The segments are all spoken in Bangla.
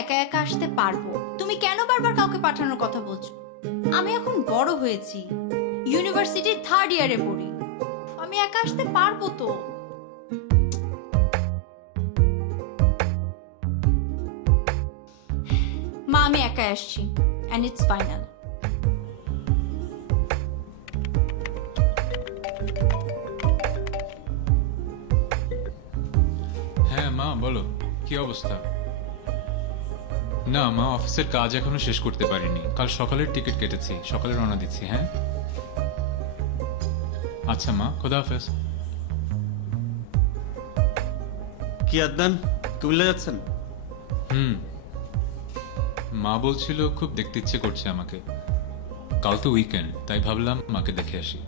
একা একা আসতে পারবো। তুমি কেন বারবার কাউকে পাঠানোর কথা বলছো? আমি এখন বড় হয়েছি, ইউনিভার্সিটির 3rd ইয়ারে পড়ি, আমি একা আসতে পারবো তো। মা, আমি একা আসছি, এন্ড ইটস ফাইনাল। হ্যাঁ মা, বলো কি অবস্থা? না মা, অফিসের কাজ এখনো শেষ করতে পারিনি। কাল সকালের টিকিট কেটেছি, সকালে রওনা দিচ্ছি। হ্যাঁ আচ্ছা মা, খোদা হাফেজ। কি আদনান, কুমিল্লা যাচ্ছেন? মা বলছিল খুব দেখতে ইচ্ছে করছে আমাকে। কাল তো উইকেন্ড, তাই ভাবলাম মাকে দেখে আসি।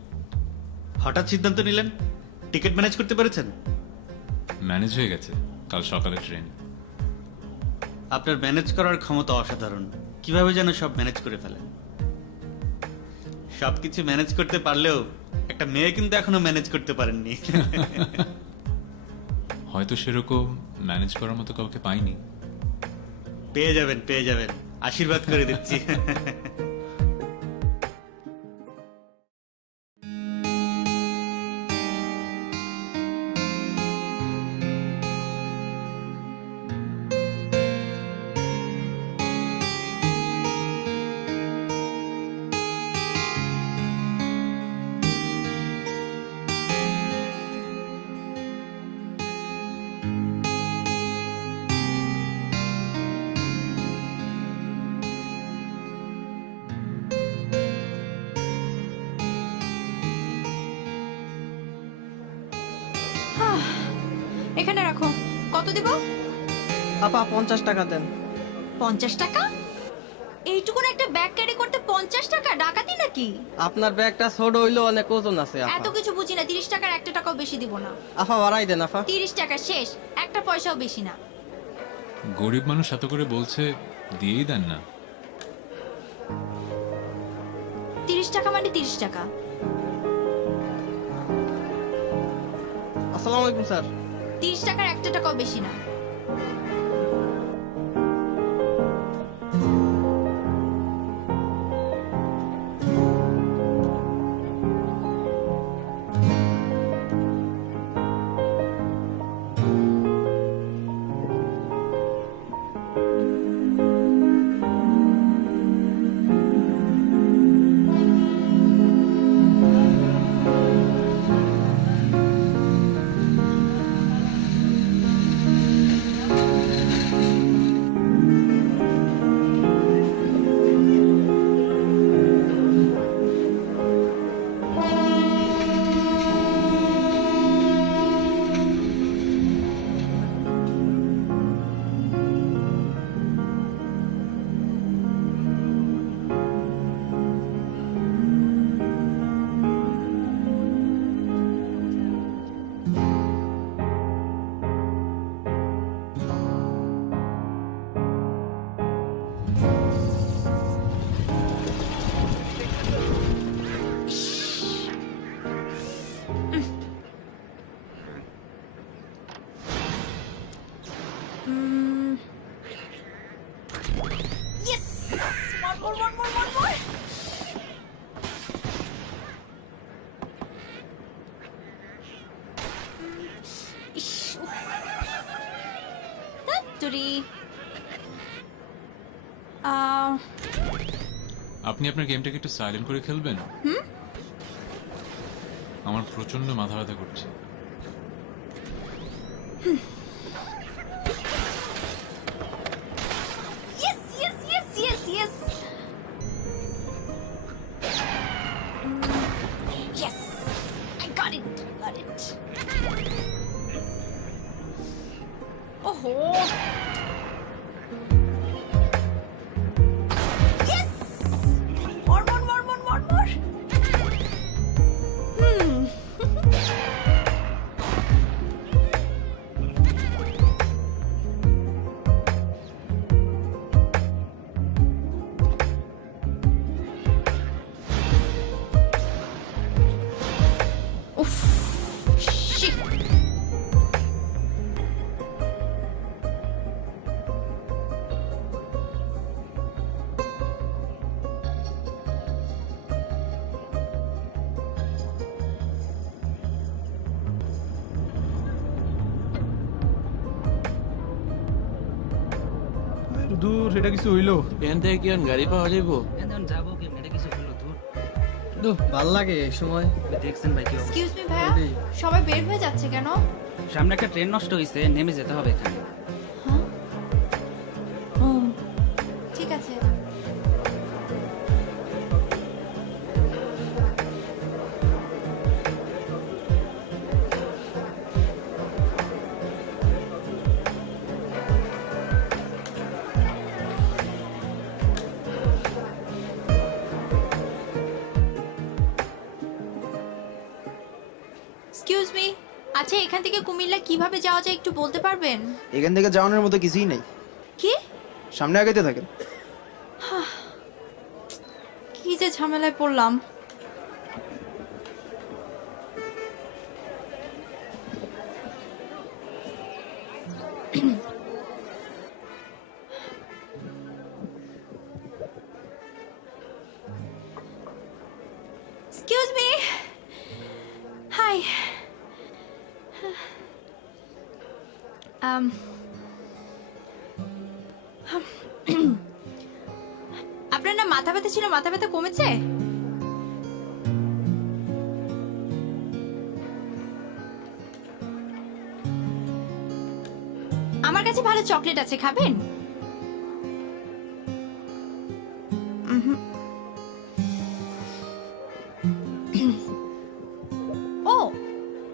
হঠাৎ সিদ্ধান্ত নিলেন? টিকিট ম্যানেজ করতে পেরেছেন? ম্যানেজ হয়ে গেছে, কাল সকালে ট্রেন। আপনার ম্যানেজ করার ক্ষমতা অসাধারণ। কিভাবে যেন সব ম্যানেজ করে ফেলেন। সবকিছু ম্যানেজ করতে পারলেও একটা মেয়ে কিন্তু এখনো ম্যানেজ করতে পারেননি। হয়তো সেরকম ম্যানেজ করার মতো কাউকে পাইনি। পেয়ে যাবেন, পেয়ে যাবেন, আশীর্বাদ করে দিচ্ছি। এখানে রাখো। কত দিব? আপা 50 টাকা দেন। 50 টাকা? এইটুকুন একটা ব্যাগ ক্যারি করতে 50 টাকা? ডাকাতি নাকি? আপনার ব্যাগটা ছোট হইলো, অনেক ওজন আছে এত আপা। কিছু বুঝি না, 30 টাকার একটা টাকাও বেশি দিব না। আপা বাড়াই দেন আপা। 30 টাকা শেষ, একটা পয়সাও বেশি না। গরিব মানুষ এত করে বলছে, দিয়েই দেন না। 30 টাকা মানে 30 টাকা। আসসালামু আলাইকুম স্যার। 30 টাকার একটা টাকাও বেশি না। Yes! One more. ইস, উফ। তাড়াতাড়ি। আপনি আপনার গেমটাকে একটু সাইলেন্ট করে খেলবেন? আমার প্রচন্ড মাথা ব্যথা করছে। Yes. Yes, I got it. Oh. Yes. More. দূর এটা কিছু হইলো। এখান থেকে কি আর গাড়ি পাওয়া যাইবো? যাবো কি এটা কিছু হলো দূর দুহ ভাল লাগে এই সময়। দেখছেন ভাই কি অবস্থা? এক্সকিউজ মি ভাইয়া, ওটাই। সবাই বের হয়ে যাচ্ছে কেন? সামনে একটা ট্রেন নষ্ট হয়েছে, নেমে যেতে হবে এখানে। হ্যাঁ? ও, ঠিক আছে। এক্সকিউজ মি, আচ্ছা এখান থেকে কুমিল্লা কিভাবে যাওয়া যায় একটু বলতে পারবেন? এখান থেকে যাওয়ানোর মতো কিছুই নেই, কি সামনে আগাইতে থাকেন। কি যে ঝামেলায় পড়লাম। Excuse me, hi. আপনার না মাথা ব্যথা ছিল, মাথা ব্যথা কমেছে? আমার কাছে ভালো চকলেট আছে, খাবেন? উহুম। ও,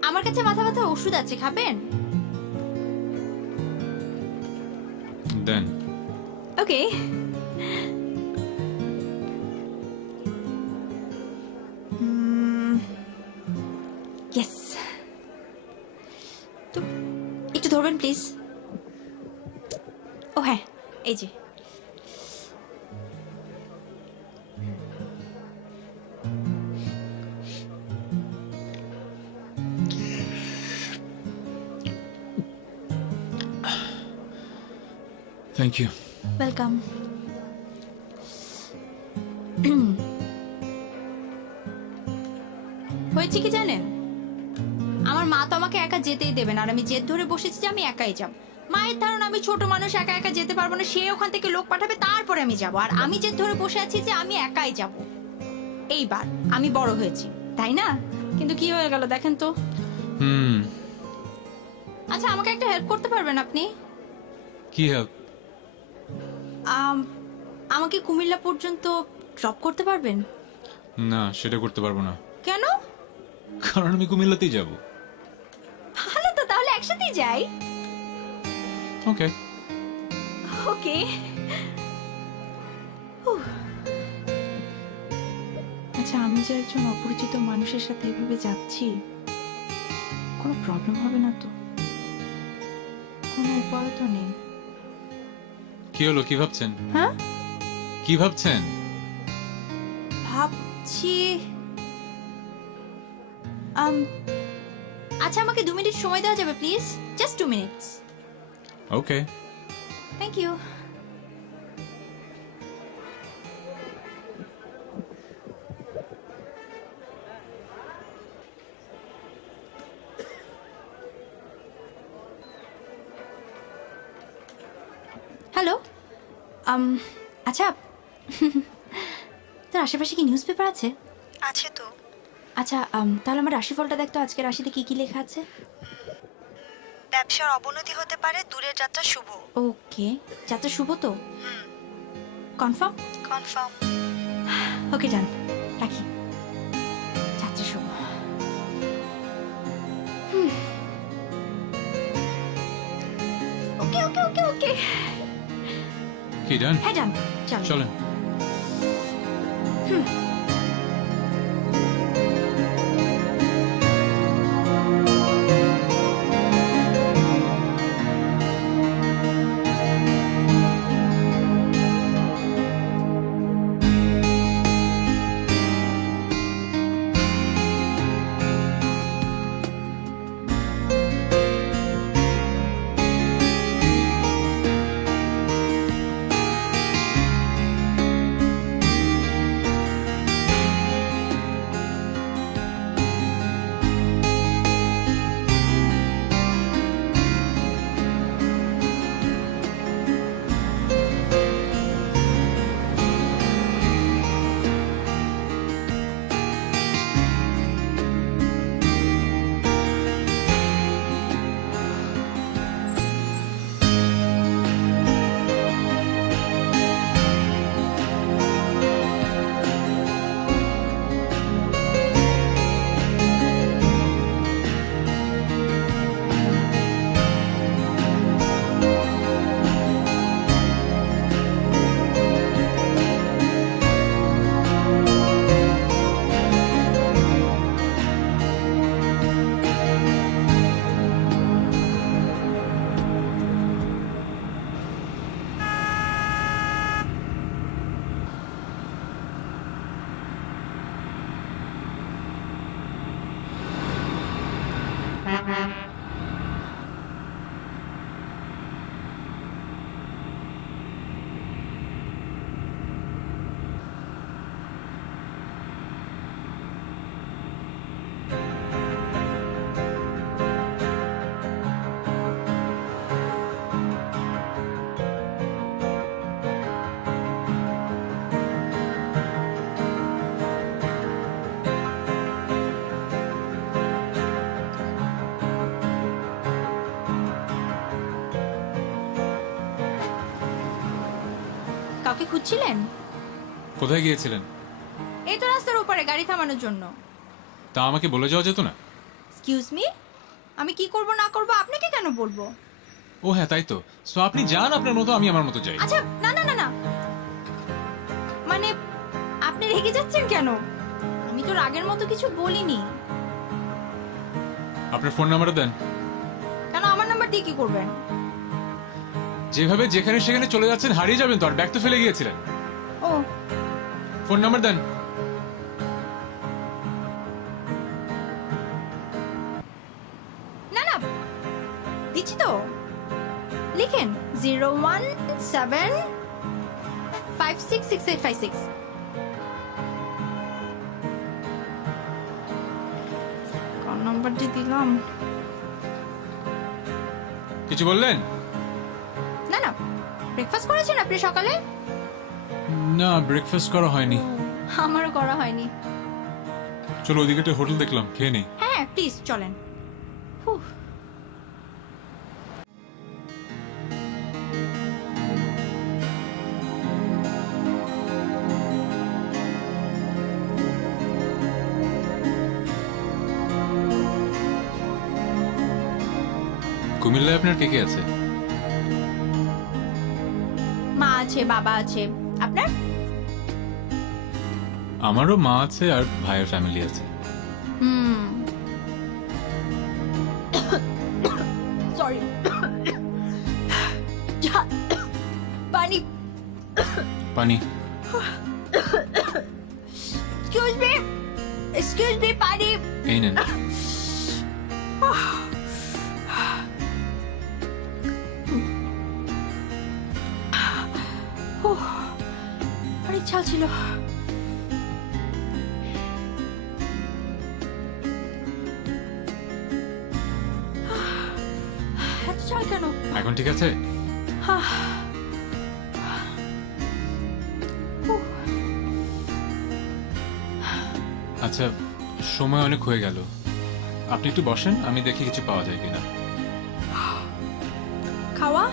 আমার কাছে মাথা ব্যথার ওষুধ আছে, খাবেন? দেন। ওকে। ইয়েস। তো একটু ধরবেন প্লিজ। ও হ্যাঁ, এই যে। Thank you. ওয়েলকাম। হয়েছে কি জানেন, আমার মা তো আমাকে একা যেতেই দেবেন, আর আমি জেদ ধরে বসেছি যে আমি একাই যাব। মায়ের ধারণা আমি ছোট মানুষ, একা একা যেতে পারবো না, সে ওখান থেকে লোক পাঠাবে, তারপরে আমি যাব। আর আমি জেদ ধরে বসে আছি যে আমি একাই যাব। এইবার আমি বড় হয়েছি, তাই না? কিন্তু কি হয়ে গেল দেখেন তো। হুম। আচ্ছা আমাকে একটা হেল্প করতে পারবেন আপনি? কি হেল্প? আমাকে কুমিল্লা পর্যন্ত ড্রপ করতে পারবেন? না, সেটা করতে পারবো না, কেন? কারণ আমি কুমিল্লাতেই যাব। ভালো তো, তাহলে একসাথেই যাই। ওকে। ওকে। আচ্ছা আমি যে একজন অপরিচিত মানুষের সাথে এভাবে যাচ্ছি, কোনো প্রবলেম হবে না তো? কোনো উপায় তো নেই? কি হলো, কি ভাবছেন? হ্যাঁ, কি ভাবছেন? ভাবছি আচ্ছা আমাকে 2 মিনিট সময় দেওয়া যাবে please? Just 2 minutes. Okay. Thank you. Hello, আচ্ছা তোর আশেপাশে কি নিউজ পেপার আছে? আছে তো। আচ্ছা তাহলে আমার রাশিফলটা দেখতো, আজকে রাশিতে কি কি লেখা আছে? ব্যবসার অবনতি হতে পারে, দূরের যাত্রা শুভ। ওকে, যাত্রা শুভ তো? কনফার্ম? কনফার্ম। ওকে ডান, রাখি। যাত্রা শুভ। ওকে ওকে ওকে ওকে। কি ডান? হ্যাঁ ডান, চল। চলেন। কাউকে খুঁজছিলেন? কোথায় গিয়েছিলেন? এই তো রাস্তার উপরে গাড়ি থামানোর জন্য। তা আমাকে বলে যাওয়া যেত না? এক্সকিউজ মি, আমি কি করব না করব আপনাকে কেন বলবো? ও হ্যাঁ, তাই তো। সো আপনি যান আপনার মতো, আমি আমার মতো যাই। আচ্ছা, না না না না, মানে আপনি রেগে যাচ্ছেন কেন? আমি তো রাগের মতো কিছু বলিনি। আপনার ফোন নাম্বারটা দেন। কেন, আমার নাম্বার দিয়ে কি করবেন? যেভাবে যেখানে সেখানে চলে যাচ্ছেন হারিয়ে যাবেন তো, আর ব্যাগ তো ফেলে গিয়েছিলেন। ও ফোন নাম্বার দেন। না না, দিচ্ছি তো, লিখেন 01756666856। কোন নাম্বার যে দিলাম? কিছু বললেন? না না, ব্রেকফাস্ট করেছেন আপনি সকালে? না, ব্রেকফাস্ট করা হয়নি। আমারও করা হয়নি। চলো ওদিকে একটা হোটেল দেখলাম, খেয়ে নেই। হ্যাঁ প্লিজ চলেন। হুহ। কুমিল্লায় আপনার কে কে আছে? মা আছে, বাবা আছে। আপনার? আমারও মা আছে আর ভাইয়ের ফ্যামিলি আছে। সরি, পানি পানি। এক্সকিউজ মি, পানি। এই নেন। অনেক ঝাল ছিল। এত ঝাল কেন? এখন ঠিক আছে? আচ্ছা, সময় অনেক হয়ে গেল, আপনি একটু বসেন, আমি দেখি কিছু পাওয়া যায় কিনা। খাওয়া?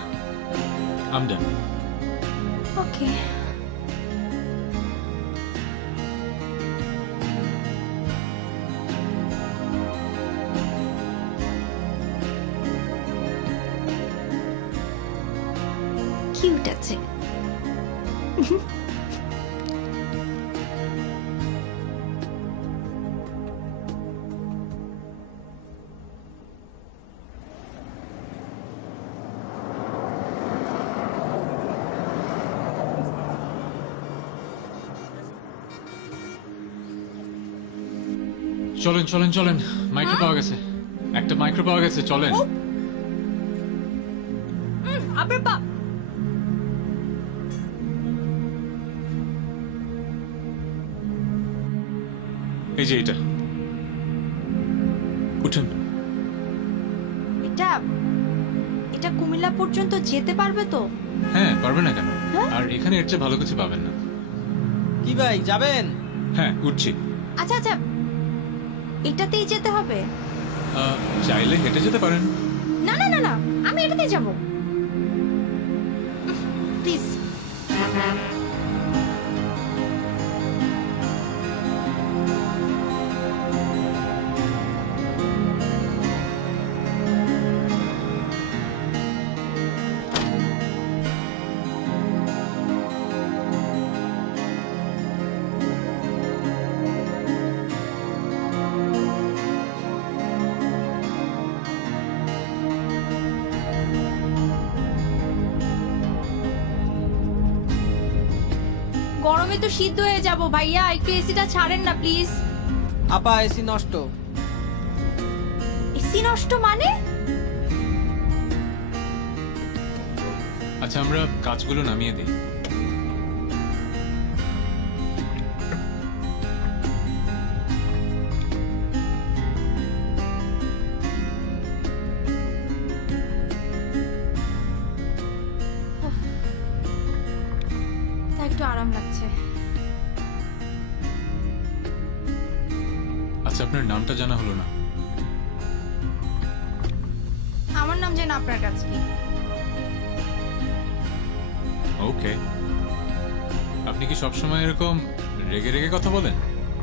I'm done. ওকে। কিউট আছে। চলেন চলেন চলেন, মাইক্রো পাওয়া গেছে, একটা মাইক্রো পাওয়া গেছে, চলেন। আপনার পা। এই যে এটা, উঠেন। এটা এটা কুমিল্লা পর্যন্ত যেতে পারবে তো? হ্যাঁ, পারবে না কেন? আর এখানে এর চেয়ে ভালো কিছু পাবেন না। কি ভাই, যাবেন? হ্যাঁ, উঠছি। আচ্ছা আচ্ছা, এটাতেই যেতে হবে? চাইলে হেঁটে যেতে পারেন। না না না না, আমি এটাতেই যাব প্লিজ। গরমে তো সিদ্ধ হয়ে যাব ভাইয়া, একটু এসিটা ছাড়েন না প্লিজ। আপা, এসি নষ্ট। এসি এসি নষ্ট মানে? আচ্ছা, আমরা কাজগুলো নামিয়ে দিই। তা একটু আরাম লাগছে। আচ্ছা, আপনার নামটা জানা হলো না। আমার নাম যেন আপনার কাছে কি? ওকে। আপনি কি সবসময় এরকম রেগে রেগে কথা বলেন?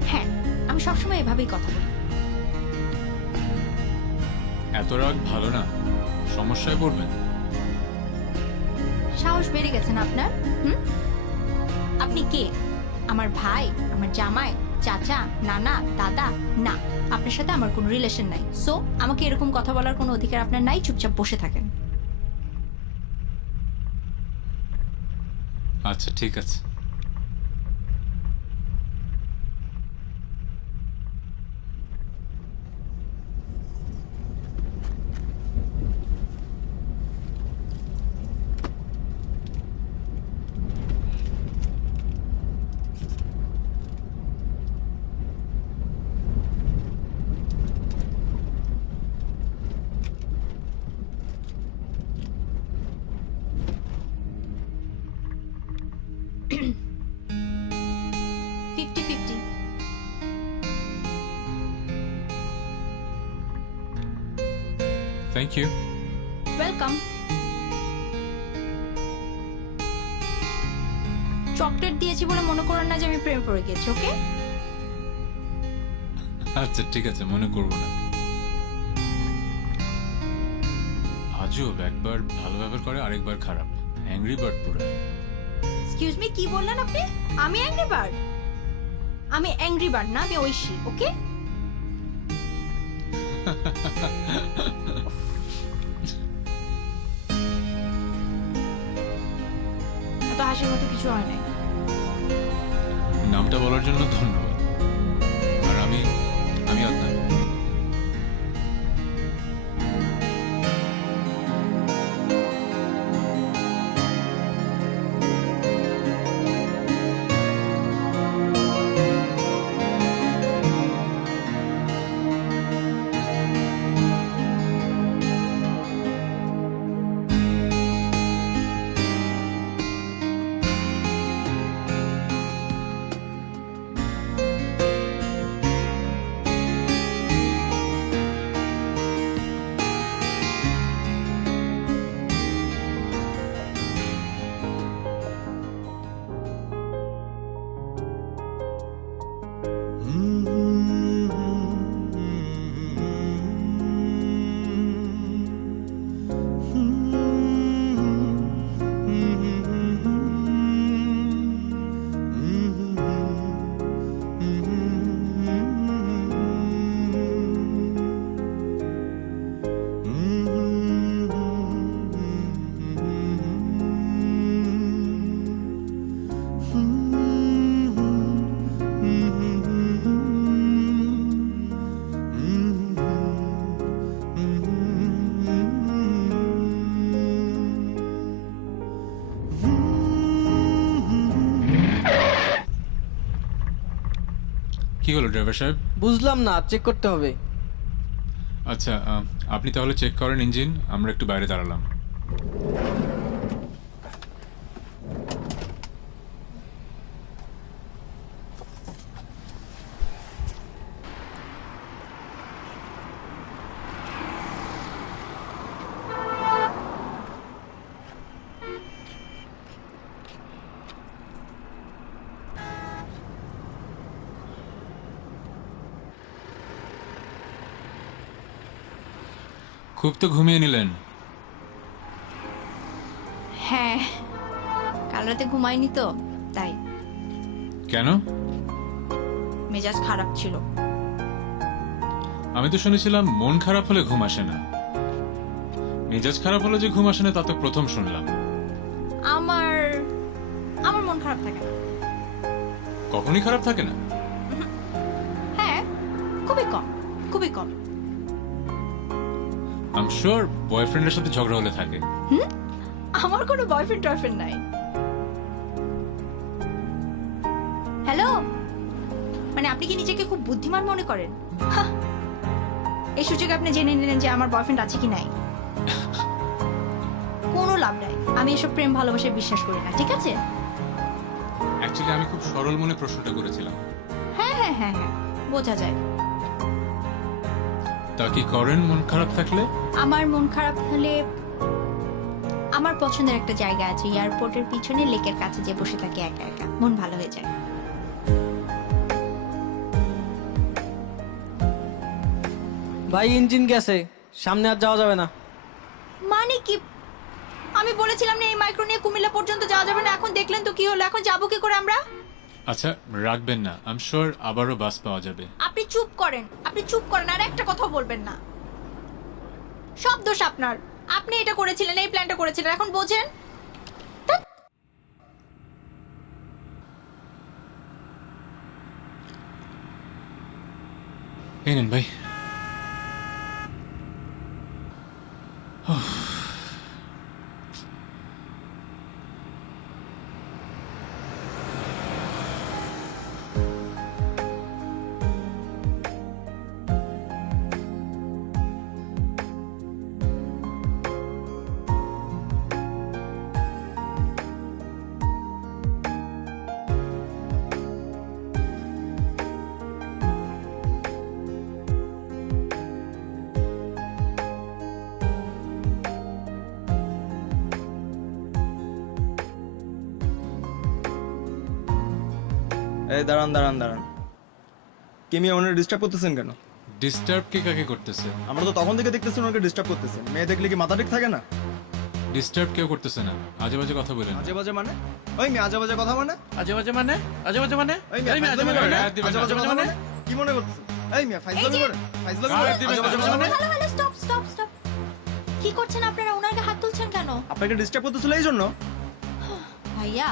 হ্যাঁ, আমি সবসময় এভাবেই কথা বলি। এত রাগ ভালো না, সমস্যায় পড়বেন। সাহস বেড়ে গেছে না আপনার? হুম? আপনি কে? আমার ভাই, আমার জামাই, চাচা, নানা, দাদা? না, আপনার সাথে আমার কোনো রিলেশন নাই। সো আমাকে এরকম কথা বলার কোনো অধিকার আপনার নাই। চুপচাপ বসে থাকেন। আচ্ছা, ঠিক আছে। Fifty fifty. Thank you. Welcome. Chocolate দিয়েছি বলে মনে করেন না যে আমি প্রেমে পড়ে গেছি, ওকে? আচ্ছা, ঠিক আছে, মনে করবো না। আজব, একবার ভালো ব্যবহার করে আরেকবার খারাপ। অ্যাংরি বার্ড পুরো। এক্সকিউজ মি, কি বললেন আপনি? আমি অ্যাংরি বার্ড? আমি অ্যাংরি বার্ড না, আমি ঐশী, ওকে? এত হাসির মতো কিছু হয় নাই। নামটা বলার জন্য ধন্যবাদ। আর আমি অদ্নান। কি হলো ড্রাইভার সাহেব? বুঝলাম না, চেক করতে হবে। আচ্ছা, আপনি তাহলে চেক করেন ইঞ্জিন, আমরা একটু বাইরে দাঁড়ালাম। খুব তো ঘুমিয়ে নিলেন। হ্যাঁ, কাল রাতে ঘুমাইনি তো তাই। কেন? মেজাজ খারাপ ছিল। আমি তো শুনেছিলাম মন খারাপ হলে ঘুম আসে না। মেজাজ খারাপ হলে যে ঘুম আসে না তা তো প্রথম শুনলাম। আমার মন খারাপ থাকে না। কখনই খারাপ থাকে না? হ্যাঁ, খুবই কম, খুবই কম। আম শিওর বয়ফ্রেন্ডের সাথে ঝগড়া হলে থাকে। আমার কোনো বয়ফ্রেন্ড টয়ফ্রেন্ড নাই। হ্যালো, মানে আপনি কি নিজেকে খুব বুদ্ধিমান মনে করেন? হাহ, এই সুযোগে আপনি জেনে নিলেন যে আমার বয়ফ্রেন্ড আছে কি নাই। কোনো লাভ নাই, আমি এসব প্রেম ভালোবাসায় বিশ্বাস করি না, ঠিক আছে? অ্যাকচুয়ালি আমি খুব সরল মনে প্রশ্নটা করেছিলাম। হ্যাঁ হ্যাঁ হ্যাঁ হ্যাঁ, বোঝা যায়। তা কি করেন মন খারাপ থাকলে? আমার মন খারাপ হলে আমার পছন্দের একটা জায়গা আছে, এয়ারপোর্টের পিছনে লেকের কাছে যে বসে থাকি একা একা, মন ভালো হয়ে যায়। ভাই ইঞ্জিন গেছে, সামনে আর যাওয়া যাবে না। মানে কি? আমি বলেছিলাম না এই মাইক্রো নিয়ে কুমিল্লা পর্যন্ত যাওয়া যাবে না, এখন দেখলেন তো কি হলো, এখন যাবো কি করে আমরা? আচ্ছা রাখবেন না, আম শিওর আবারও বাস পাওয়া যাবে। আপনি চুপ করেন, আপনি চুপ করেন, আর একটা কথাও বলবেন না। সব দোষ আপনার, আপনি এটা করেছিলেন, এই প্ল্যানটা করেছিলেন, এখন বোঝেন? ধ্যাৎ। এই নেন ভাই। এই দাঁড়ান দাঁড়ান দাঁড়ান, কি মিয়া ওনার ডিস্টার্ব করতেছেন কেন? ডিস্টার্ব কে কাকে করতেছে? আমরা তো তখন থেকে দেখতেছি ওনাকে ডিস্টার্ব করতেছেন। মেয়ে দেখলে কি মাথা ঠিক থাকে না? ডিস্টার্ব কেউ করতেছে না, আজে বাজে কথা বলেন। আজে বাজে মানে? ওই মেয়ে আজে বাজে কথা মানে? আজে বাজে মানে? আজে বাজে মানে? ওই মেয়ে এই মেয়ে, আজে ফাইজলামি বাজে করে? মানে? আজে বাজে কথা মানে? কি মনে করছিস? এই মেয়ে ফাইজলামি করে? ফাইজলামি করে? আজে বাজে কথা মানে? Hello hello, stop stop stop. কি করছেন আপনারা? ওনার গায়ে হাত তুলছেন কেন? আপনাকে ডিস্টার্ব করতেছিল এই জন্য? ভাইয়া,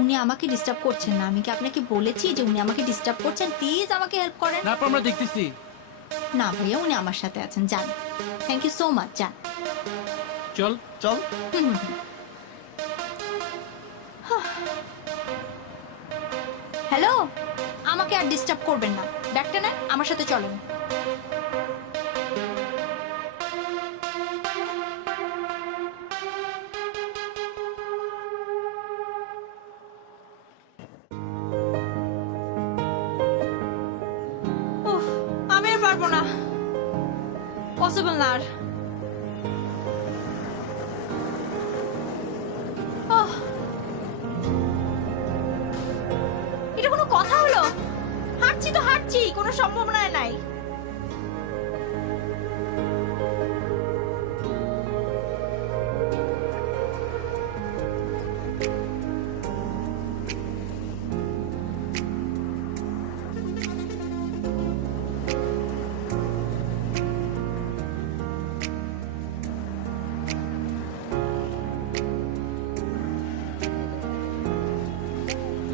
উনি আমাকে ডিস্টার্ব করছেন না, আমি কি আপনাকে বলেছি যে উনি আমাকে ডিস্টার্ব করছেন? প্লিজ আমাকে হেল্প করেন। তারপর আমরা দেখতেছি। না ভাইয়া, উনি আমার সাথে আছেন, যান। থ্যাংক ইউ সো মাচ, যান। চল। চল। হ্যালো, আমাকে আর ডিস্টার্ব করবেন না, ব্যাগটা নেন, আমার সাথে চলেন। উফ, আমি আর পারবো না, পসিবল না আর। ওহ, এটা কোনো কথা হলো? হাঁটছি তো হাঁটছি, কোনো সম্ভাবনা নাই।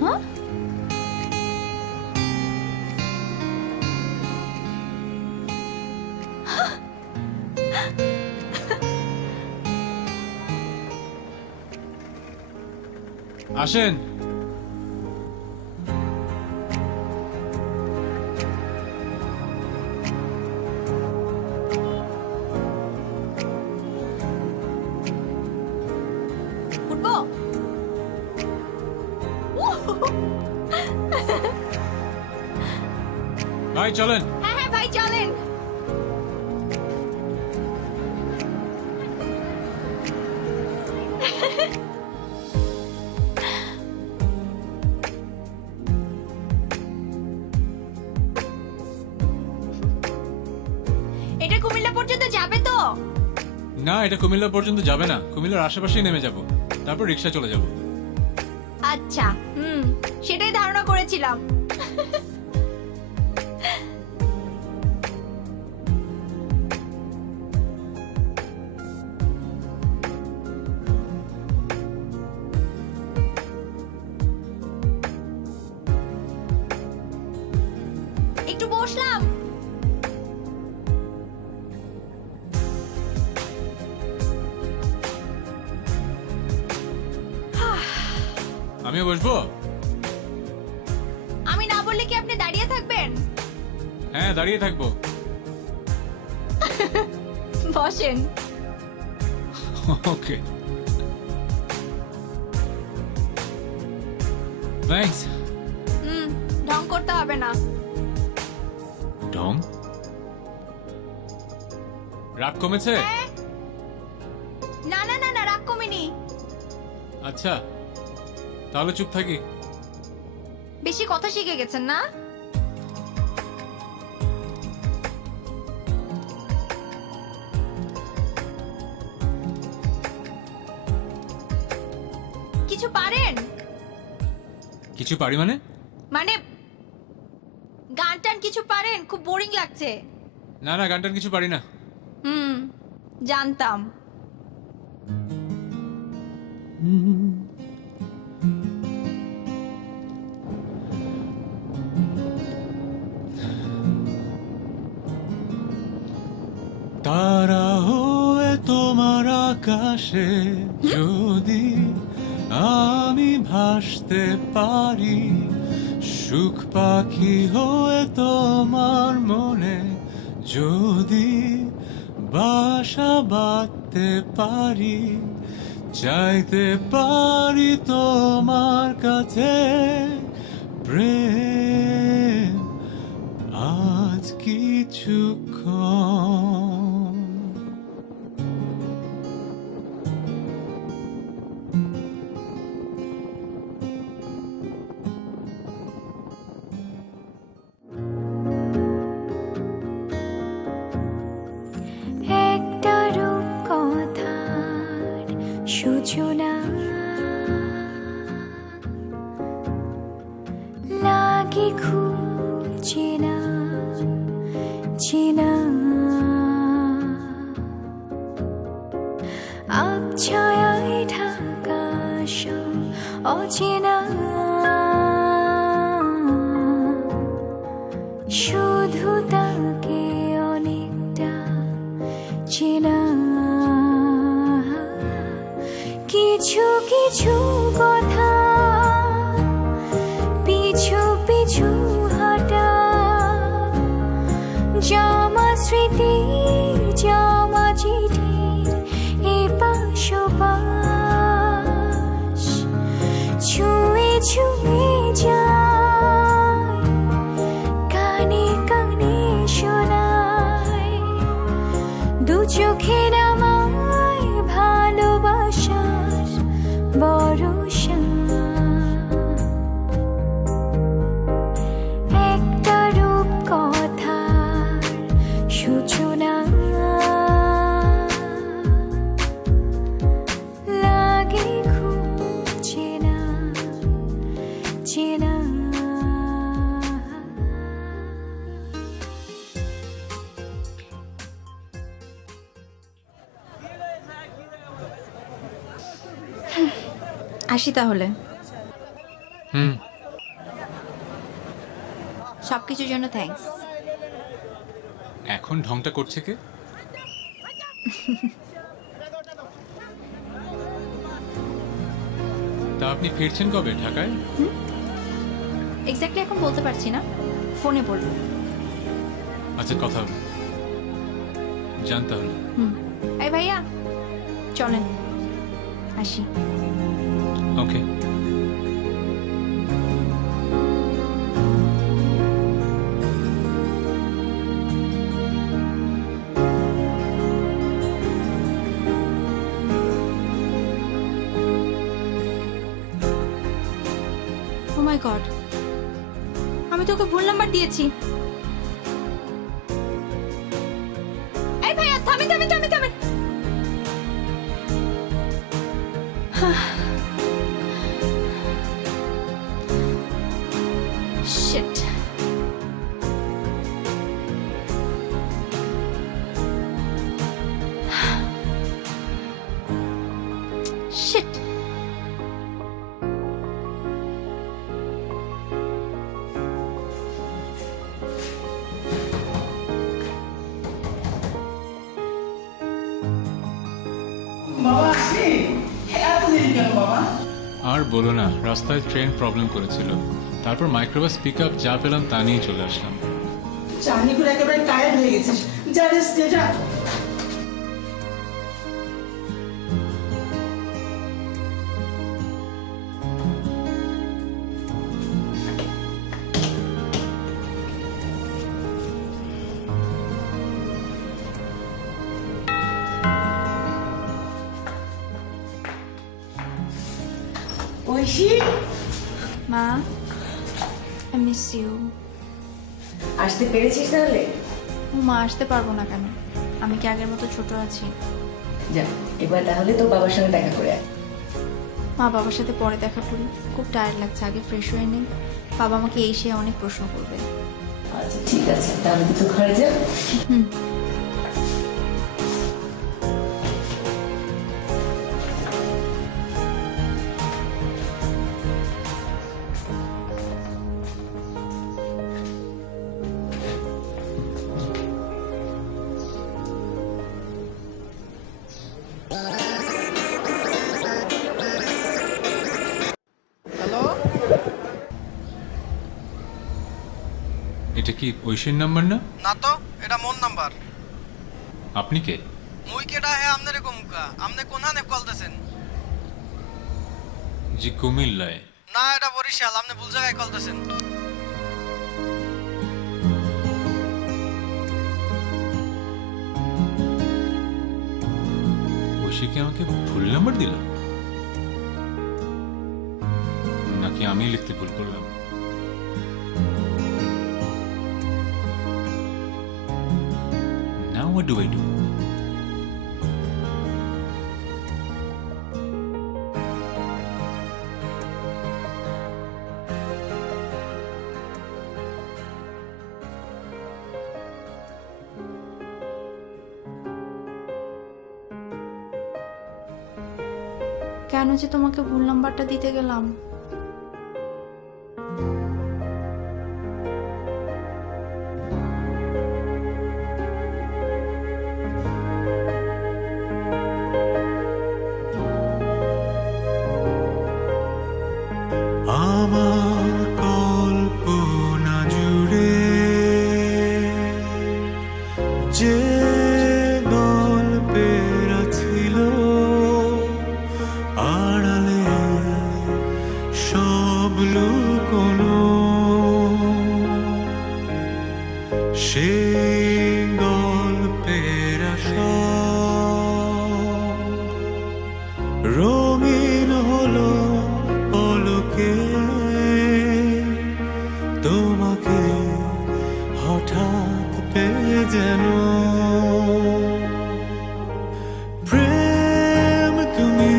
হ্যাঁ? আসেন। উঠবো? ভাই চলেন। হ্যাঁ হ্যাঁ ভাই, চলেন। এটা কুমিল্লা পর্যন্ত যাবে তো? না, এটা কুমিল্লা পর্যন্ত যাবে না, কুমিল্লার আশেপাশেই নেমে যাব, তারপর রিক্সা চলে যাব। আচ্ছা, সেটাই ধারণা করেছিলাম। একটু বসলাম। আমিও বসবো? আমি না বললে কি আপনি দাঁড়িয়ে থাকবেন? হ্যাঁ, দাঁড়িয়ে থাকবো। বসেন। ওকে, থ্যাঙ্কস। ঢং করতে হবে না। ঢং? রাগ কমেছে? হ্যাঁ? না না না না, রাগ কমেনি। আচ্ছা, তাহলে চুপ থাকি। বেশি কথা শিখে গেছেন না? কিছু পারেন? কিছু পারি মানে? মানে গান টান কিছু পারেন? খুব বোরিং লাগছে। না না, গান টান কিছু পারি না। জানতাম। তারা হয়ে তোমার আকাশে যদি আমি ভাসতে পারি, সুখ পাখি হয়ে তোমার মনে যদি বাসা বাঁধতে পারি, চাইতে পারি তোমার কাছে প্রেম আজ কিছুক্ষণ। একটা রূপ কথার সূচনা লাগে খুব চেনা চেনা, আবছায়ায় ঢাকা সব অচেনা, শুধু তাকে অনেকটা চেনা। কিছু কিছু কথা পিছু পিছু হাঁটা, জামা স্মৃতি জামা চিঠির এপাশ ওপাশ, ছুঁয়ে ছুঁয়ে যায় কানে কানে শোনায়, দু চোখের আমায় ভালোবাসার বরষা। একটা রূপ কথার সূচনা লাগে খুব চেনা চেনা। আসি তাহলে। হুম, সবকিছুর জন্য থ্যাঙ্কস। এখন ঢংটা করছে কে? তা আপনি ফিরছেন কবে ঢাকায়? এক্স্যাক্টলি এখন বলতে পারছি না, ফোনে বলবো। আচ্ছা, কথা হবে, জানতে হলো। এই ভাইয়া চলেন, আসি। ওকে। ও মাই গড, আমি তোকে ভুল নাম্বার দিয়েছি। এই ভাইয়া থামেন থামেন থামেন থামেন। Shit. Shit. আর বলো না, রাস্তায় ট্রেন প্রবলেম করেছিল, তারপর মাইক্রোবাস পিক আপ যা পেলাম তা নিয়ে চলে আসলাম। জার্নি করে একেবারে টায়ার্ড হয়ে গেছিস, যা রেস্ট নে, যা। ঐশী, মা, আই মিস ইউ। আসতে পেরেছিস তাহলে? মা, আসতে পারবো না কেন? আমি কি আগের মতো ছোট আছি? যা, এবার তাহলে তো বাবার সঙ্গে দেখা করে আয়। মা, বাবার সাথে পরে দেখা করি, খুব টায়ার্ড লাগছে, আগে ফ্রেশ হয়ে নিই। বাবা আমাকে এসে অনেক প্রশ্ন করবে। আচ্ছা ঠিক আছে, তাহলে তো ঘরে যা। হুম। হ্যালো, এটা কি ঐশীর নাম্বার না? না তো, এটা মোর নাম্বার। আপনি কে? মুই কেডা হে আমনেরে কমুকা? আমনে কোনখানে কল দিছেন? জি কুমিল্লায়। না, এটা বরিশাল, আমনে ভুল জায়গায় কল দিছেন। ঐশী কি আমাকে ভুল নাম্বার দিল, নাকি আমি লিখতে ভুল করলাম? Now what do I do? কেন যে তোমাকে ভুল নাম্বারটা দিতে গেলাম? আমার কল্পনা জুড়ে যে গল্পের ছিল আড়ালে সব লুকোনো, সেই গল্পের সব রঙিন হলো পলকে তোমাকে হঠাৎ পেয়ে যেন। প্রেম তুমি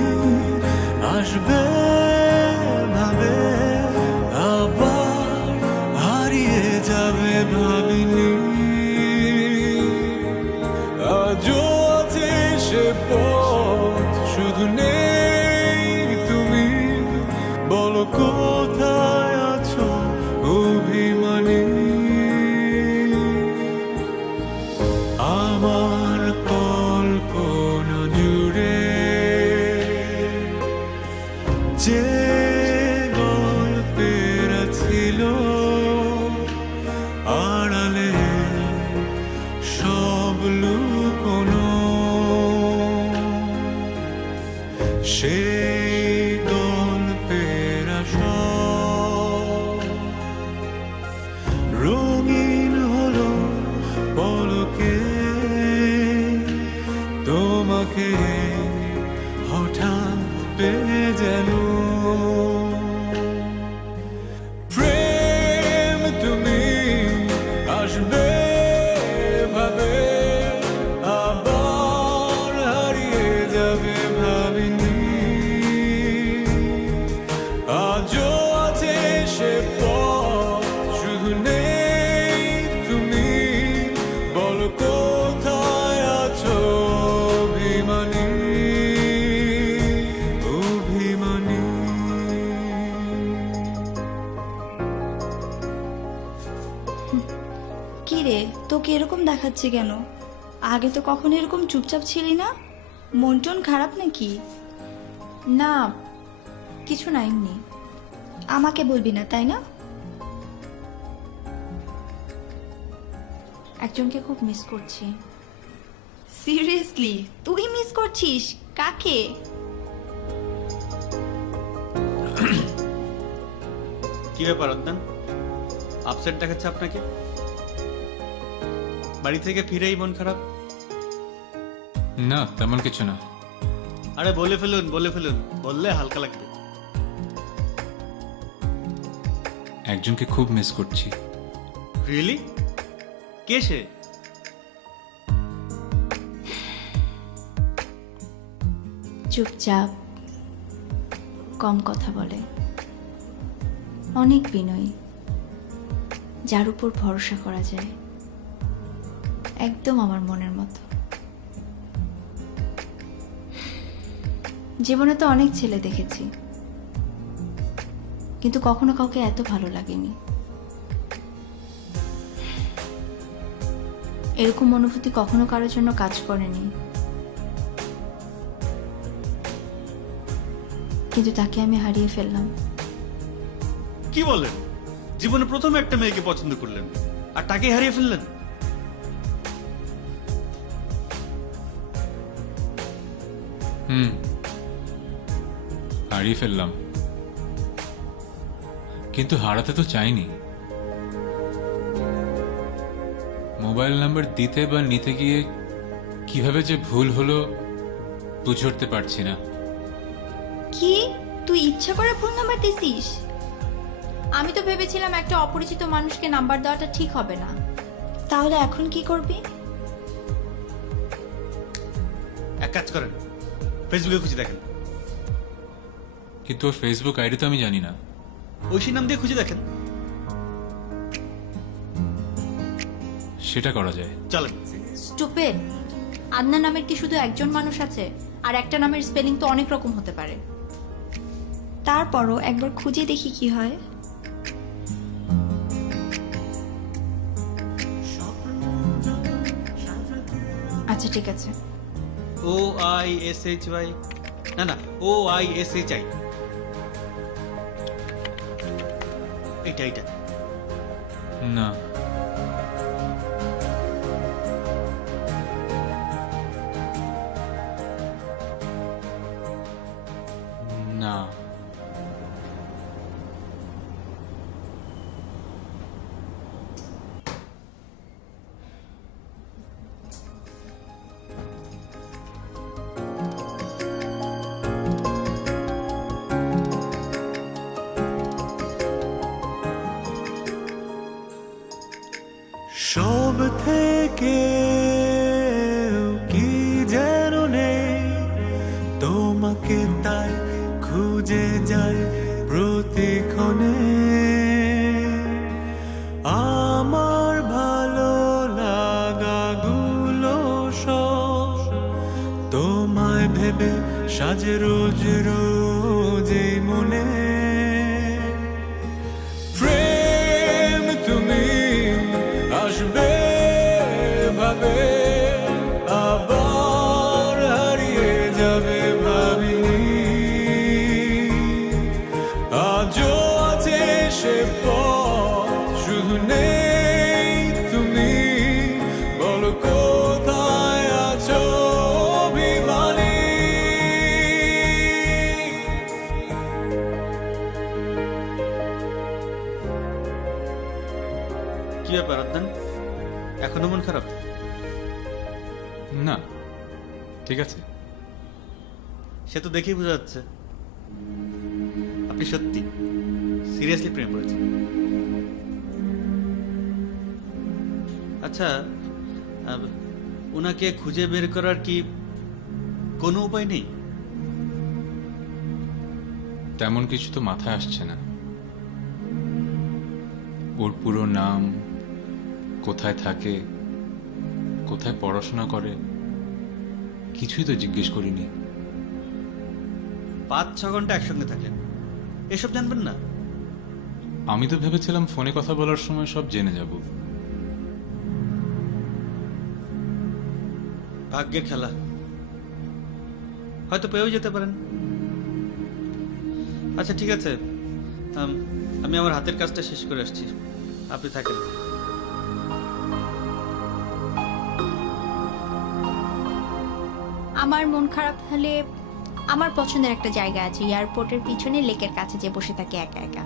আসবে ভাবে, আবার হারিয়ে যাবে ভাবিনি। আজও আছে সে পথ, শুধু নেই তুমি। বলো কোথায় আছো অভিমানী? আমার কল্পনা জুড়ে যে গল্পের ছিল আড়ালে সব লুকোনো, সেই গল্পের সব রঙিন হলো পলকে তোমাকে হঠাৎ পেয়ে যেন। প্রেম তুমি আসবে ভাবে, আবার হারিয়ে যাবে ভাবিনি। আজও আছে সে পথ, শুধু নেই তুমি। বলো কোথায় আছো অভিমানী, অভিমানী। কি রে, তোকে এরকম দেখাচ্ছে কেন? আগে তো কখনো এরকম চুপচাপ ছিলি না, মন টন খারাপ নাকি? না, কিছু না, এমনি। আমাকে বলবি না তাই না? একজনকে খুব মিস করছি। সিরিয়াসলি তুই মিস করছিস? কাকে? কি ব্যাপার অদ্যান, আপসেট দেখাচ্ছে আপনাকে? বাড়ি থেকে ফিরেই মন খারাপ? না, তেমন কিছু না। আরে বলে ফেলুন, বললে হালকা লাগবে। একজনকে খুব মিস করছি। রিয়েলি? কে সে? চুপচাপ, কম কথা বলে, অনেক বিনয়ী, যার উপর ভরসা করা যায়, একদম আমার মনের মতো। জীবনে তো অনেক ছেলে দেখেছি, কিন্তু কখনো কাউকে এত ভালো লাগেনি। এরকম অনুভূতি কখনো কারোর জন্য কাজ করেনি, কিন্তু তাকে আমি হারিয়ে ফেললাম। কি বলেন? জীবনে প্রথম একটা মেয়েকে পছন্দ করলেন আর তাকে হারিয়ে ফেললেন? হারিয়ে ফেললাম, কিন্তু হারাতে তো চাইনি। মোবাইল নাম্বার দিতে বা নিতে গিয়ে কিভাবে যে ভুল হলো বুঝে উঠতে পারছি না। কি তুই ইচ্ছা করে ফোন নাম্বার দিছিস? আমি তো ভেবেছিলাম একটা অপরিচিত মানুষকে নাম্বার দেওয়াটা ঠিক হবে না। তাহলে এখন কি করবি? এক কাজ করেন, ফেসবুকে খুঁজে দেখেন। কিন্তু ওর ফেসবুক আইডি তো আমি জানি না। ঐশী নাম দিয়ে খুঁজে দেখেন। সেটা করা যায়। চলেন। স্টুপিড! আদনান নামের কি শুধু একজন মানুষ আছে? আর একটা নামের স্পেলিং তো অনেক রকম হতে পারে। তারপরও একবার খুঁজে দেখি কি হয়। আচ্ছা ঠিক আছে। OISHY, না OISHI, এটা না, না, সব থেকে কি যেন নেই, তোমাকে তাই খুঁজে যায় প্রতিক্ষণে। আমার ভালো লাগাগুলো সব তোমায় ভেবে সাজে রোজ রোজ এই মনে। প্রেম তুমি আসবে ভাবে, আবার হারিয়ে যাবে ভাবিনি। আজও আছে সে পথ, শুধু নেই তুমি। বলো কোথায় আছো অভিমানী? কি ব্যাপার অদ্যান, এখনো মন খারাপ? না, ঠিক আছে। সে তো দেখেই বোঝা যাচ্ছে আপনি সত্যি সিরিয়াসলি প্রেম করেছেন। আচ্ছা, ওনাকে খুঁজে বের করার কি কোনো উপায় নেই? তেমন কিছু তো মাথায় আসছে না। ওর পুরো নাম, কোথায় থাকে, কোথায় পড়াশোনা করে, কিছুই তো জিজ্ঞেস করিনি। 5-6 ঘন্টা একসঙ্গে থাকেন, এসব জানবেন না? আমি তো ভেবেছিলাম ফোনে কথা বলার সময় সব জেনে যাব। ভাগ্যের খেলা, হয়তো পেয়েও যেতে পারেন। আচ্ছা ঠিক আছে, আমি আমার হাতের কাজটা শেষ করে আসছি, আপনি থাকেন। আমার মন খারাপ হলে আমার পছন্দের একটা জায়গা আছে, এয়ারপোর্টের পিছনে লেকের কাছে যে বসে থাকে একা একা।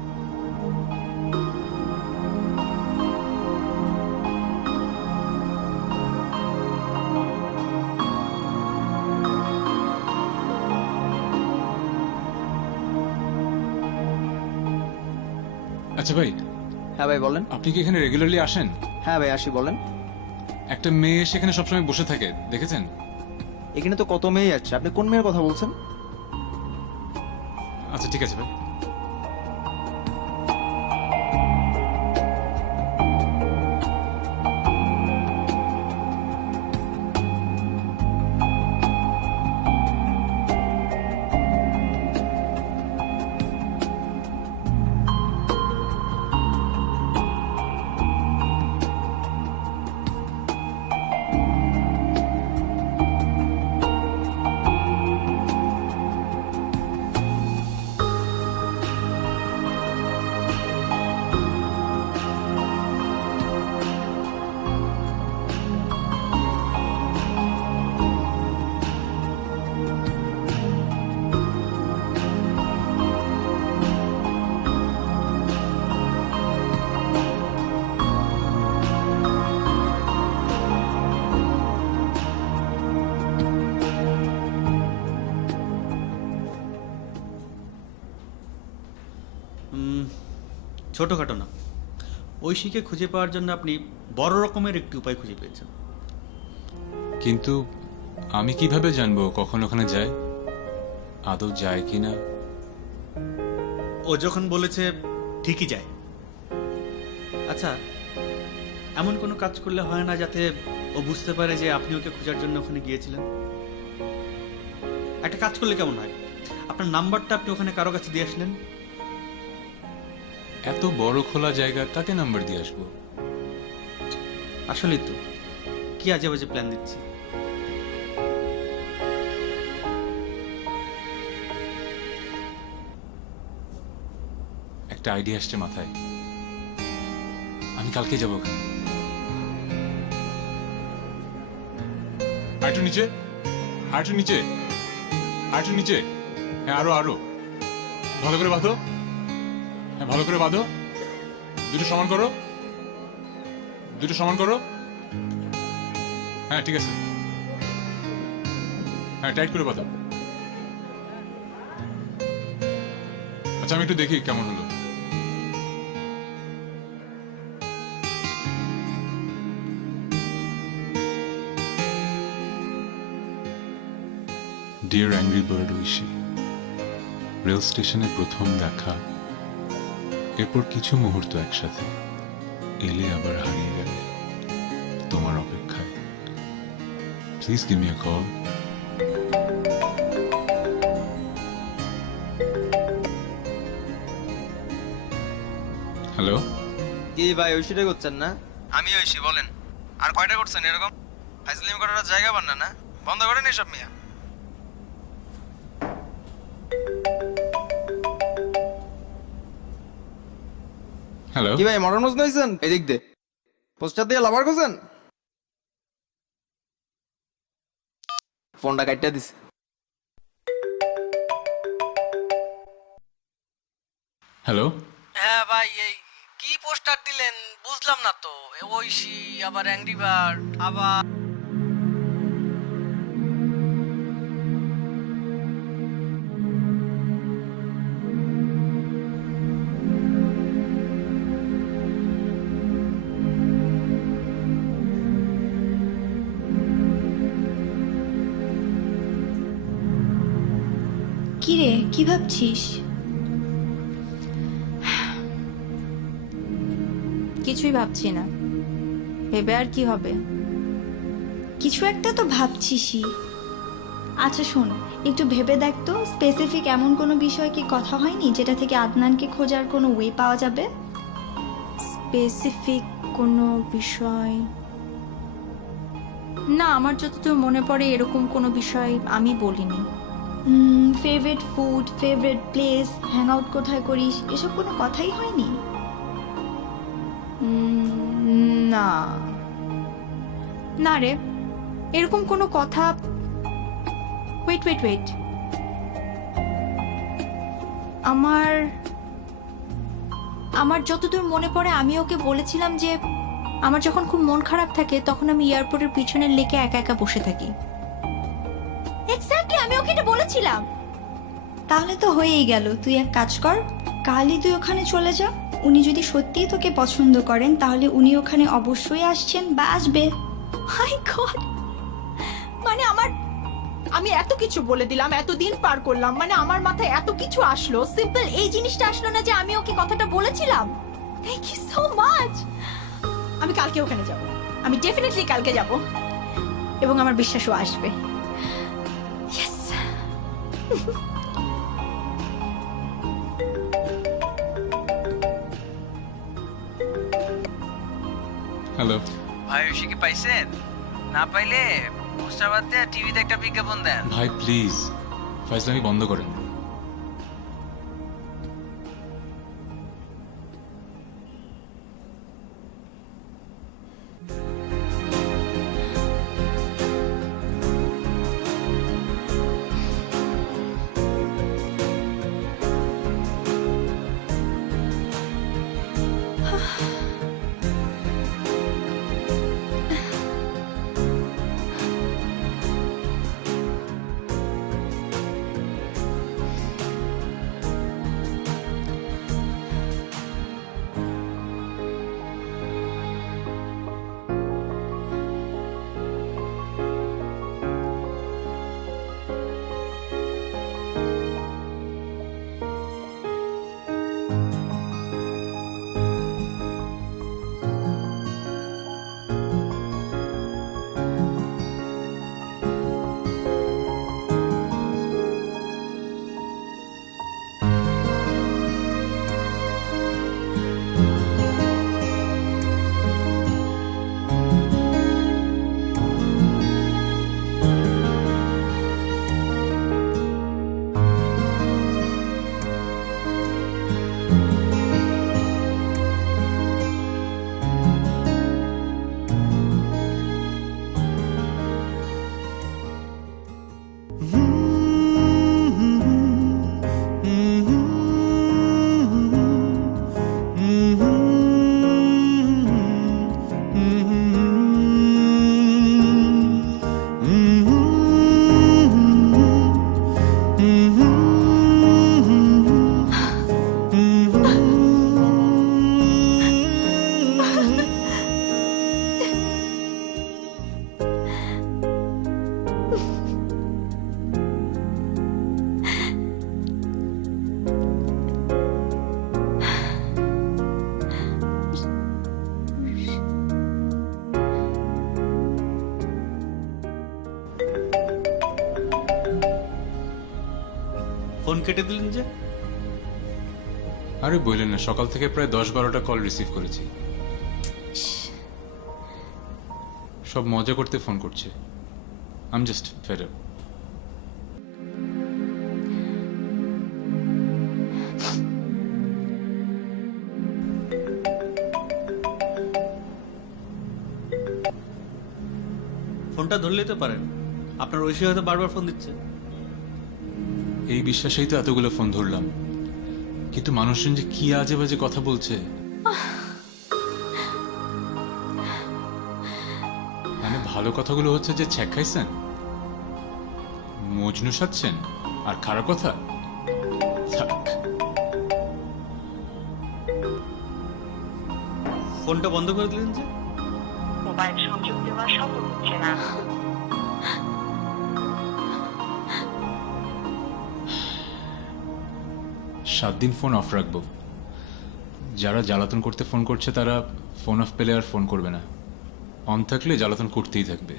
আচ্ছা ভাই, হ্যাঁ ভাই বলেন। আপনি কি এখানে রেগুলারলি আসেন? হ্যাঁ ভাই আসি, বলেন। একটা মেয়ে সেখানে সবসময় বসে থাকে, দেখেছেন? এখানে তো কত মেয়ে আছে, আপনি কোন মেয়ের কথা বলছেন? আচ্ছা ঠিক আছে ভাই। ছোটোখাটো না, ঐশীকে খুঁজে পাওয়ার জন্য আপনি বড় রকমের একটি উপায় খুঁজে পেয়েছেন। কিন্তু আমি কিভাবে জানবো কখন ওখানে যায়, আদৌ যায় কিনা? ও যখন বলেছে ঠিকই যায়। আচ্ছা, এমন কোনো কাজ করলে হয় না যাতে ও বুঝতে পারে যে আপনি ওকে খোঁজার জন্য ওখানে গিয়েছিলেন? একটা কাজ করলে কেমন হয়, আপনার নাম্বারটা আপনি ওখানে কারো কাছে দিয়ে আসলেন। এত বড় খোলা জায়গা, কাকে নাম্বার দিয়ে আসবো? আসলেই তো কি আজে বাজে প্ল্যান দিচ্ছি। একটা আইডিয়া আসছে মাথায়, আমি কালকে যাবো ওখানে। আরেকটু নিচে, আরেকটু নিচে, আরেকটু নিচে। হ্যাঁ আরো আরো ভালো করে বাঁধো। হ্যাঁ ভালো করে বাঁধো, দুটো সমান করো, দুটো সমান করো। হ্যাঁ ঠিক আছে, হ্যাঁ টাইট করে বাঁধো। আচ্ছা আমি একটু দেখি কেমন হলো। Dear angry bird Oishi, rail স্টেশনে প্রথম দেখা, এরপর কিছু মুহূর্ত একসাথে, এলে আবার হারিয়ে গেলে তোমার অপেক্ষায়। Please give me a call. Hello, কি ভাই ঐশীটা করছেন না? আমি ঐশী, বলেন। আর কয়টা করছেন এরকম? ফাইজলিম করার জায়গা পান না, বন্ধ করেন এসব মিয়া। হ্যালো। কি ভাই মডার্ন মোজ নইছেন? এদিক দে পোস্টার দিয়ে লাভার করছেন? ফোনটা কাটতে দিছে। হ্যালো। হ্যাঁ ভাই, এই কি পোস্টার দিলেন বুঝলাম না তো। ঐশী আবার অ্যাংরি বার্ড আবার কিরে, কি ভাবছিস? কিছুই ভাবছি না, ভেবে আর কি হবে। কিছু একটা তো ভাবছিসই। আচ্ছা শোন, একটু ভেবে দেখ তো, স্পেসিফিক এমন কোনো বিষয় কি কথা হয়নি যেটা থেকে আদনানকে খোঁজার কোনো ওয়ে পাওয়া যাবে? স্পেসিফিক কোনো বিষয় না, আমার যতদূর মনে পড়ে এরকম কোনো বিষয় আমি বলিনি। Favourite food, favourite place, hang out কোথায় করিস, এসব কোনো কথাই হয়নি? না না রে, এরকম কোনো কথা। ওয়েট ওয়েট ওয়েট, আমার আমার যতদূর মনে পড়ে আমি ওকে বলেছিলাম যে আমার যখন খুব মন খারাপ থাকে তখন আমি এয়ারপোর্টের পিছনের লেকে একা একা বসে থাকি। এক্স্যাক্টলি, আমি ওকে এটা বলেছিলাম। তাহলে তো হয়েই গেল। তুই এক কাজ কর, কালই তুই ওখানে চলে যা। উনি যদি সত্যিই তোকে পছন্দ করেন তাহলে উনি ওখানে অবশ্যই আসছেন বা আসবে। মাই গড, মানে আমি এত কিছু বলে দিলাম, এতদিন পার করলাম, মানে আমার মাথায় এত কিছু আসলো, সিম্পল এই জিনিসটা আসলো না যে আমি ওকে কথাটা বলেছিলাম। Thank you so much. আমি কালকে ওখানে যাব, আমি ডেফিনেটলি কালকে যাব, এবং আমার বিশ্বাসও আসবে। ইয়েস। হ্যালো। ভাই ঐশী কি পাইছেন? না পাইলে পোস্টার বাদ দিয়ে টিভিতে একটা বিজ্ঞাপন দেন। ভাই প্লিজ ফাইজলামি বন্ধ করেন। ফোন কেটে দিলেন যে? আরে বললেন না, সকাল থেকে প্রায় 10-12টা কল রিসিভ করেছি। সব মজা করতে ফোন করছে। I am just fed up. ফোনটা ধরলেই তো পারেন, আপনার ঐশী হয়তো বারবার ফোন দিচ্ছে। এই বিশ্বাসেই তো এতগুলো ফোন ধরলাম, কিন্তু মানুষজন যে কি আজে বাজে কথা বলছে। মানে ভালো কথাগুলো হচ্ছে যে ছ্যাক খাইছেন, মজনু সাজছেন, আর খারাপ কথা থাক। ফোনটা বন্ধ করে দিলেন যে? মোবাইল সংযোগ দেওয়া সম্ভব হচ্ছে না। সাত দিন ফোন অফ রাখবো। যারা জ্বালাতন করতে ফোন করছে তারা ফোন অফ পেলে আর ফোন করবে না, অন থাকলে জ্বালাতন করতেই থাকবে।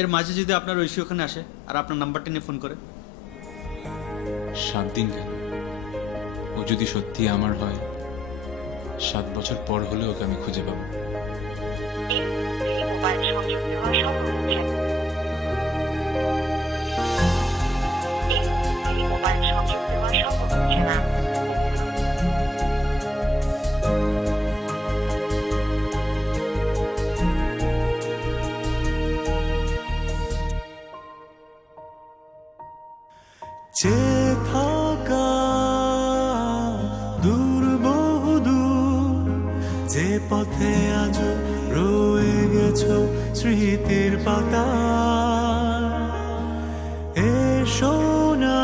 এর মাঝে যদি আপনার ঐশী ওখানে আসে আর আপনার নাম্বারটা নিয়ে ফোন করে? 7 দিন কেন? ও যদি সত্যি আমার হয়, 7 বছর পর হলে ওকে আমি খুঁজে পাবো। মোবাইল সংযোগ দেওয়া সম্ভব হচ্ছে না। চেয়ে থাকা দূর বহুদূর, যে পথে আজ রয়ে গেছো স্মৃতির পাতা, এসো না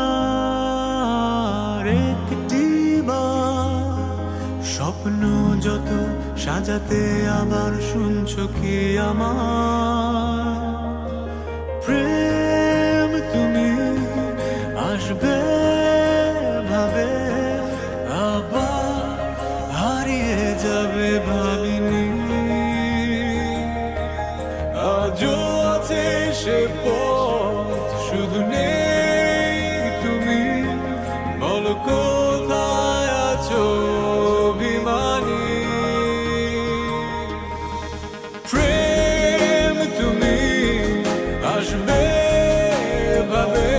একটি বার, স্বপ্ন যত সাজাতে আবার শুনছো কি আমার প্রেম, তুমি আসবে ভাবে আবার হারিয়ে যাবে ভাবিনি, আজও আছে সে পথ শুধু নেই তুমি, বলো কোথায় আছো অভিমানী, প্রেম তুমি আসবে ভাবে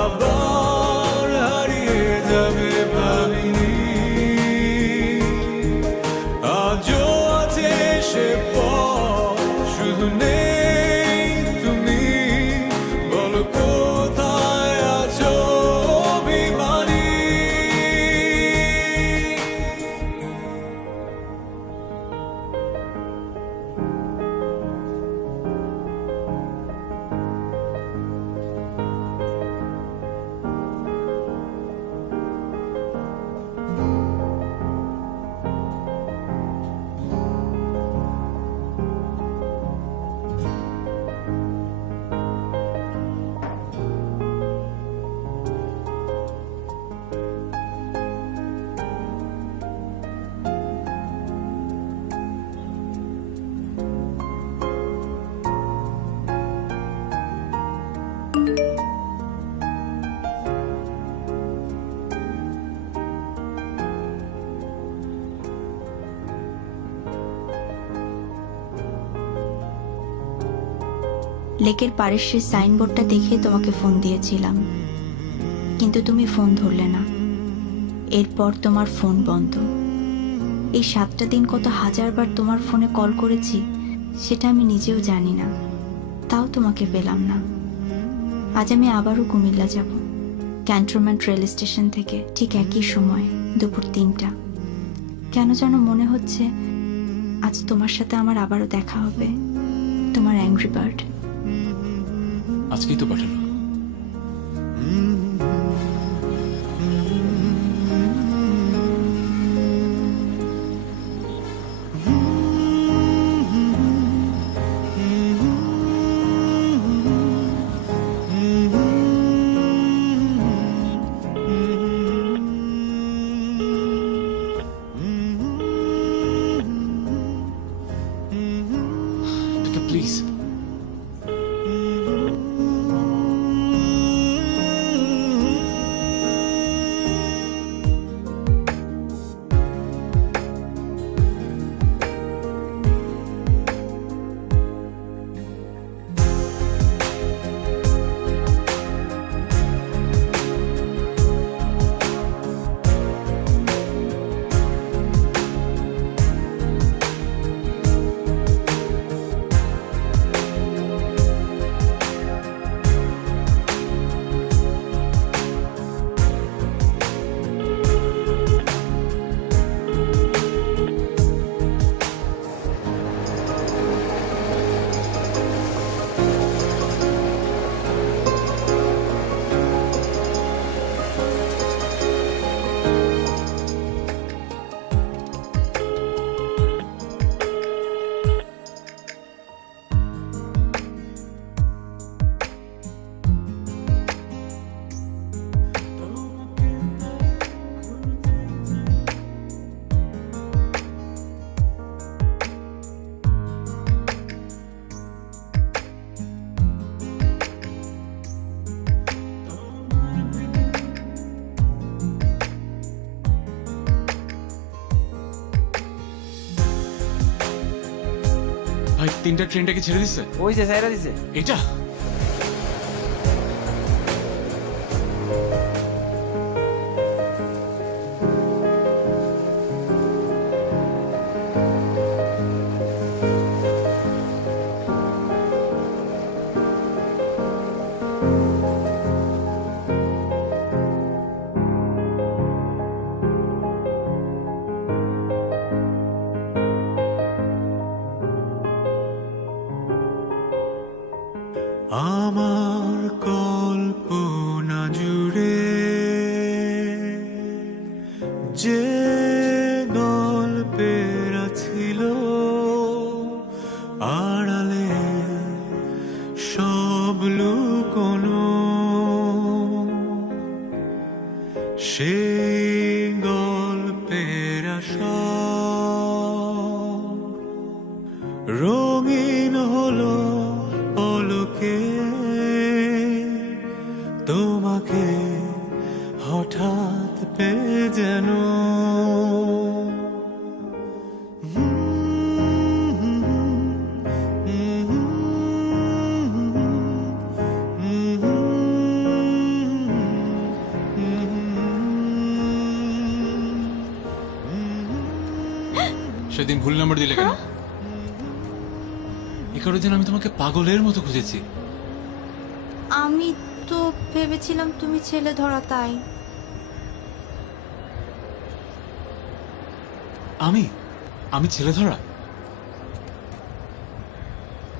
আবার হারিয়ে যাবে ভাবিনি, আজও আছে সে পথ শুধু নেই তুমি, বলো কোথায় আছো অভিমানী। লেকের পাড়ের সেই সাইনবোর্ডটা দেখে তোমাকে ফোন দিয়েছিলাম, কিন্তু তুমি ফোন ধরলে না। এরপর তোমার ফোন বন্ধ। এই 7টা দিন কত হাজারবার তোমার ফোনে কল করেছি সেটা আমি নিজেও জানি না, তাও তোমাকে পেলাম না। আজ আমি আবারও কুমিল্লা যাব, ক্যান্টনমেন্ট রেল স্টেশন থেকে ঠিক একই সময় দুপুর 3টা। কেন যেন মনে হচ্ছে আজ তোমার সাথে আমার আবারও দেখা হবে। তোমার অ্যাংরি বার্ড। আজকেই তো পাঠালো। প্লিজ ভাই 3টা ট্রেনটাকে ছেড়ে দিচ্ছে। ওই যে সাইরা দিছে। এটা আমার কল্পনা জুড়ে যে গল্পের ছিল আড়ালে সব লুকোনো, সেই গল্পের সব রঙিন হলো পলকে, তোমাকে হঠাৎ পেয়ে যেন। সেদিন ভুল নাম্বার দিলে কেন? এ কারো দিন আমি তোমাকে পাগলের মতো খুঁজেছি। আমি তো ভেবেছিলাম তুমি ছেলে ধরা, তাই। আমি ছেলে ধরা?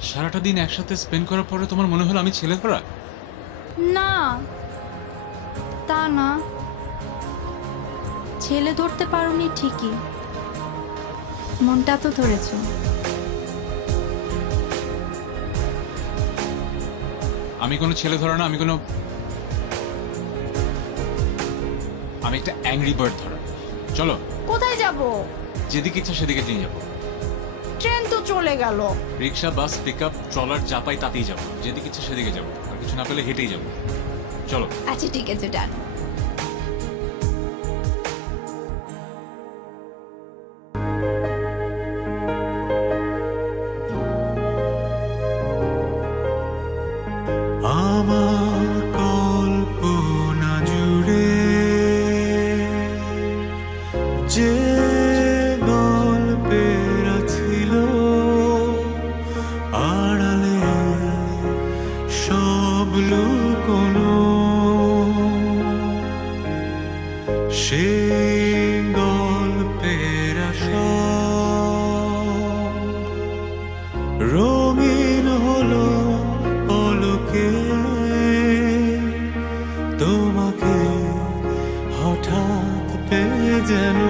সারাটা দিন একসাথে স্পেন্ড করার পরে তোমার মনে হলো আমি ছেলে ধরা? না, তা না। ছেলে ধরতে পারোনি ঠিকই, মনটা তো ধরেছো। আমি কোনো ছেলে ধরা না, আমি একটা অ্যাংরি বার্ড ধরা। চলো। কোথায় যাব? যেদিকে ইচ্ছা সেদিকে নিয়ে যাবো। ট্রেন তো চলে গেল। রিক্সা, বাস, পিক আপ, ট্রলার যা পাই তাতেই যাবো। যেদিকে ইচ্ছা সেদিকে যাবো, আর কিছু না পেলে হেঁটেই যাবো। চলো। আচ্ছা ঠিক আছে, ডান। আমার কল্পনা জুড়ে যে গল্পের ছিল আড়ালে সব লুকোনো, সেই গল্পের সব রঙিন হলো পলকে, তোমাকে হঠাৎ পেয়ে যেন।